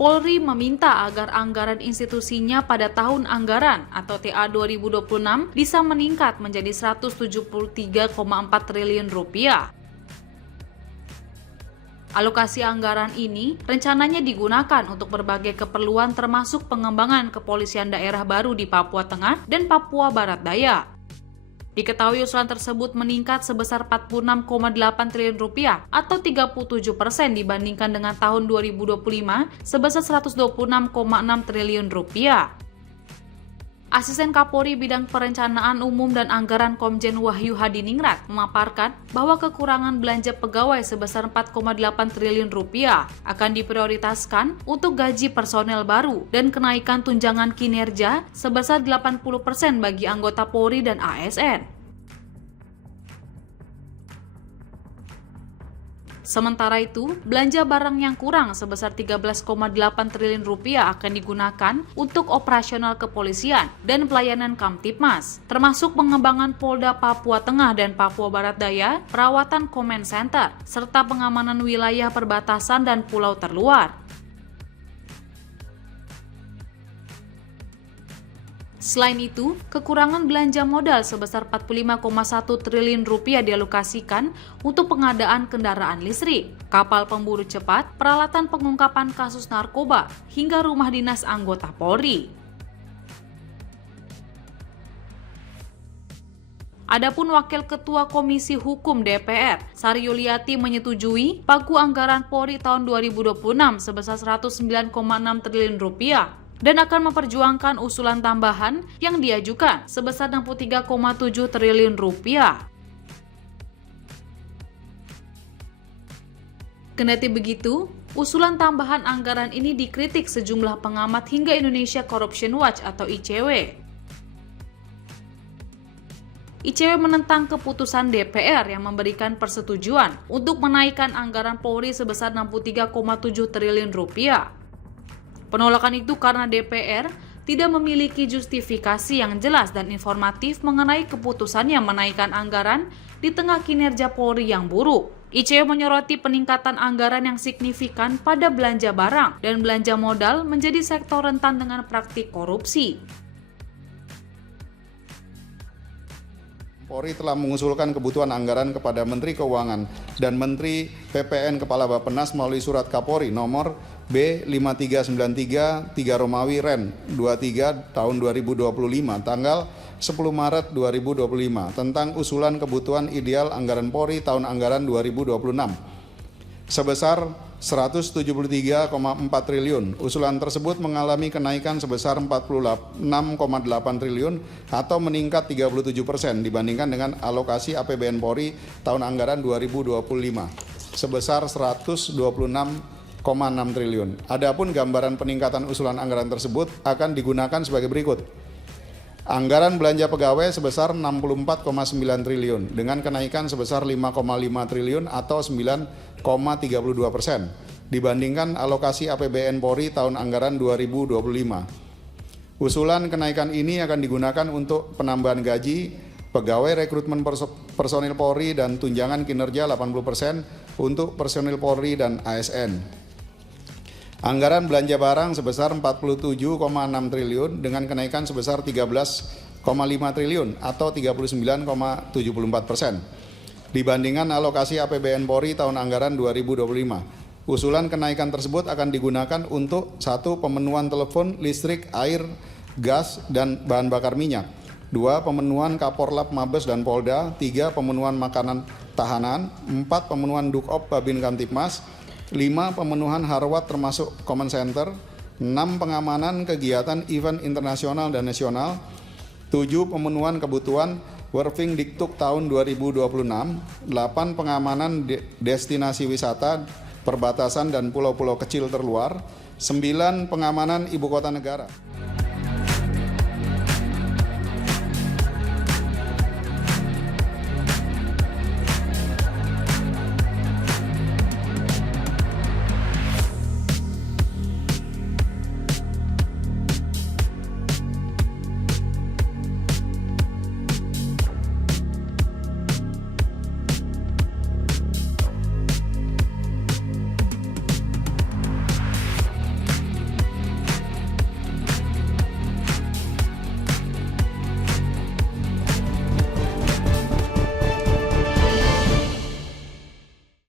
Polri meminta agar anggaran institusinya pada tahun anggaran atau TA 2026 bisa meningkat menjadi 173,4 triliun rupiah. Alokasi anggaran ini rencananya digunakan untuk berbagai keperluan termasuk pengembangan kepolisian daerah baru di Papua Tengah dan Papua Barat Daya. Diketahui usulan tersebut meningkat sebesar 46,8 triliun rupiah atau 37% dibandingkan dengan tahun 2025 sebesar 126,6 triliun rupiah. Asisten Kapolri Bidang Perencanaan Umum dan Anggaran Komjen Wahyu Hadiningrat memaparkan bahwa kekurangan belanja pegawai sebesar 4,8 triliun rupiah akan diprioritaskan untuk gaji personel baru dan kenaikan tunjangan kinerja sebesar 80% bagi anggota Polri dan ASN. Sementara itu, belanja barang yang kurang sebesar 13,8 triliun rupiah akan digunakan untuk operasional kepolisian dan pelayanan Kamtipmas, termasuk pengembangan Polda Papua Tengah dan Papua Barat Daya, perawatan Command Center, serta pengamanan wilayah perbatasan dan pulau terluar. Selain itu, kekurangan belanja modal sebesar 45,1 triliun rupiah dialokasikan untuk pengadaan kendaraan listrik, kapal pemburu cepat, peralatan pengungkapan kasus narkoba, hingga rumah dinas anggota Polri. Adapun Wakil Ketua Komisi Hukum DPR, Sari Yuliati menyetujui pagu anggaran Polri tahun 2026 sebesar 109,6 triliun rupiah. Dan akan memperjuangkan usulan tambahan yang diajukan sebesar 63,7 triliun rupiah. Kendati begitu, usulan tambahan anggaran ini dikritik sejumlah pengamat hingga Indonesia Corruption Watch atau ICW. ICW menentang keputusan DPR yang memberikan persetujuan untuk menaikkan anggaran Polri sebesar 63,7 triliun rupiah. Penolakan itu karena DPR tidak memiliki justifikasi yang jelas dan informatif mengenai keputusannya menaikkan anggaran di tengah kinerja Polri yang buruk. ICW menyoroti peningkatan anggaran yang signifikan pada belanja barang dan belanja modal menjadi sektor rentan dengan praktik korupsi. Polri telah mengusulkan kebutuhan anggaran kepada Menteri Keuangan dan Menteri PPN Kepala Bappenas melalui surat Kapolri nomor B5393 3 Romawi Ren 23 tahun 2025 tanggal 10 Maret 2025 tentang usulan kebutuhan ideal anggaran Polri tahun anggaran 2026 sebesar 173,4 triliun. Usulan tersebut mengalami kenaikan sebesar 46,8 triliun atau meningkat 37% dibandingkan dengan alokasi APBN Polri tahun anggaran 2025 sebesar 126,6 triliun. Adapun gambaran peningkatan usulan anggaran tersebut akan digunakan sebagai berikut. Anggaran belanja pegawai sebesar 64,9 triliun dengan kenaikan sebesar 5,5 triliun atau 9,32% dibandingkan alokasi APBN Polri tahun anggaran 2025. Usulan kenaikan ini akan digunakan untuk penambahan gaji, pegawai rekrutmen personil Polri dan tunjangan kinerja 80% untuk personil Polri dan ASN. Anggaran belanja barang sebesar 47,6 triliun dengan kenaikan sebesar 13,5 triliun atau 39,74% dibandingkan alokasi APBN Polri tahun anggaran 2025. Usulan kenaikan tersebut akan digunakan untuk 1. Pemenuhan telepon, listrik, air, gas, dan bahan bakar minyak. 2. Pemenuhan Kaporlap Mabes dan Polda. 3. Pemenuhan makanan tahanan. 4. Pemenuhan Dukop Babin Kamtipmas. 5. Pemenuhan Harwat termasuk Command Center. 6. Pengamanan kegiatan event internasional dan nasional. 7. Pemenuhan kebutuhan Working Diktuk tahun 2026. 8. Pengamanan destinasi wisata, perbatasan dan pulau-pulau kecil terluar. 9. Pengamanan ibu kota negara.